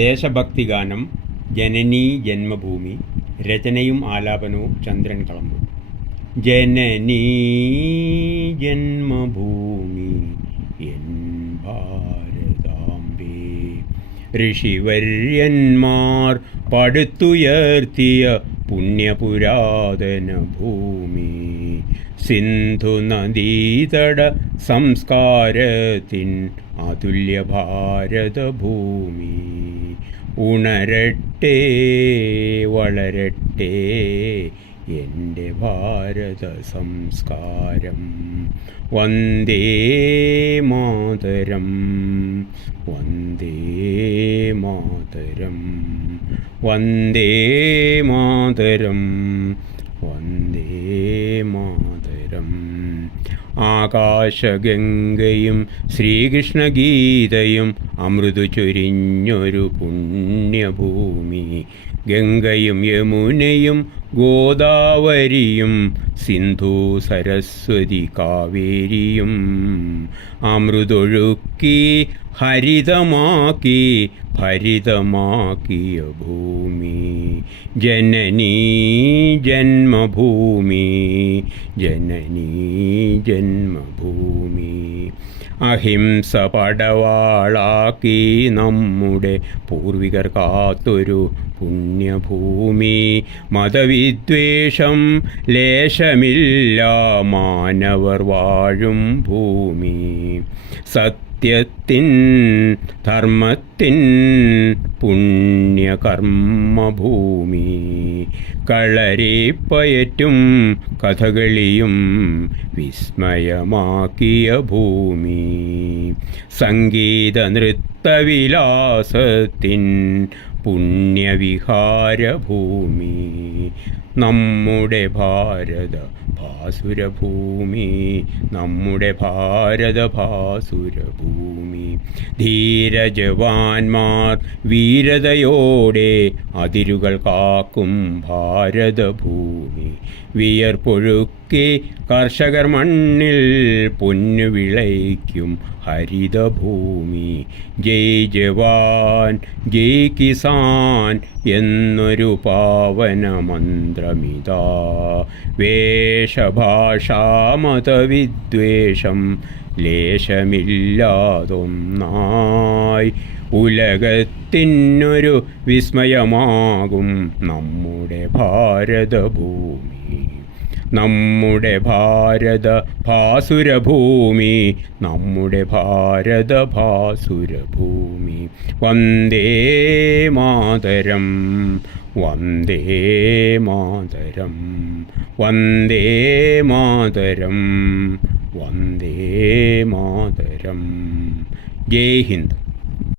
ദേശഭക്തിഗാനം ജനനീ ജന്മഭൂമി. രചനയും ആലാപനവും ചന്ദ്രൻ കളമ്പൂർ. ജനനീ ജന്മഭൂമി എൻ ഭാരതാംബേ, ഋഷിവര്യന്മാർ പടുത്തുയർത്തിയ പുണ്യപുരാതന ഭൂമി. സിന്ധു നദീതട സംസ്കാരത്തിൻ അതുല്യ ഭാരതഭൂമി. ഉണരട്ടെ വളരട്ടെ എൻ്റെ ഭാരത സംസ്കാരം. വന്ദേ മാതരം വന്ദേ മാതരം വന്ദേ മാതരം വന്ദേ മാതരം. ആകാശഗംഗയും ശ്രീകൃഷ്ണഗീതയും അമൃതു ചൊരിഞ്ഞൊരു പുണ്യഭൂമി. ഗംഗയും യമുനയും ഗോദാവരിയും സിന്ധു സരസ്വതി കാവേരിയും അമൃതൊഴുക്കി ഹരിതമാക്കി ഭരിതമാക്കിയ ഭൂമി. ജനനീ ജന്മഭൂമി ജനനീ ജന്മഭൂമി. അഹിംസ പടവാളാക്കി നമ്മുടെ പൂർവികർ കാത്തൊരു പുണ്യഭൂമി. മതവിദ്വേഷം ലേശമില്ല മാനവർ വാഴും ഭൂമി. സത്യത്തിൻ ധർമ്മത്തിൻ പുണ്യകർമ്മഭൂമി. കളരിപ്പയറ്റും കഥകളിയും വിസ്മയമാക്കിയ ഭൂമി. സംഗീത നൃത്തവിലാസത്തിൻ പുണ്യവിഹാരഭൂമി. നമ്മുടെ ഭാരത ഭാസുരഭൂമി നമ്മുടെ ഭാരത ഭാസുരഭൂമി. ധീരജവാന്മാർ വീരതയോടെ അതിരുകൾ കാക്കും ഭാരതഭൂമി. വിയർപ്പൊഴുക്കി കർഷകർ മണ്ണിൽ പൊന്നു വിളയ്ക്കും ഹരിതഭൂമി. ജയ് ജവാൻ ജയ് കിസാൻ എന്നൊരു പാവന മന്ത്രമിതാ. വേഷഭാഷാമതവിദ്വേഷം ലേശമില്ലാതൊന്നായി ഉലകത്തിനൊരു വിസ്മയമാകും നമ്മുടെ ഭാരതഭൂമി. നമ്മുടെ ഭാരത ഭാസുരഭൂമി നമ്മുടെ ഭാരത ഭാസുരഭൂമി. വന്ദേ മാതരം വന്ദേ മാതരം വന്ദേ മാതരം വന്ദേ മാതരം. ജയ് ഹിന്ദ്.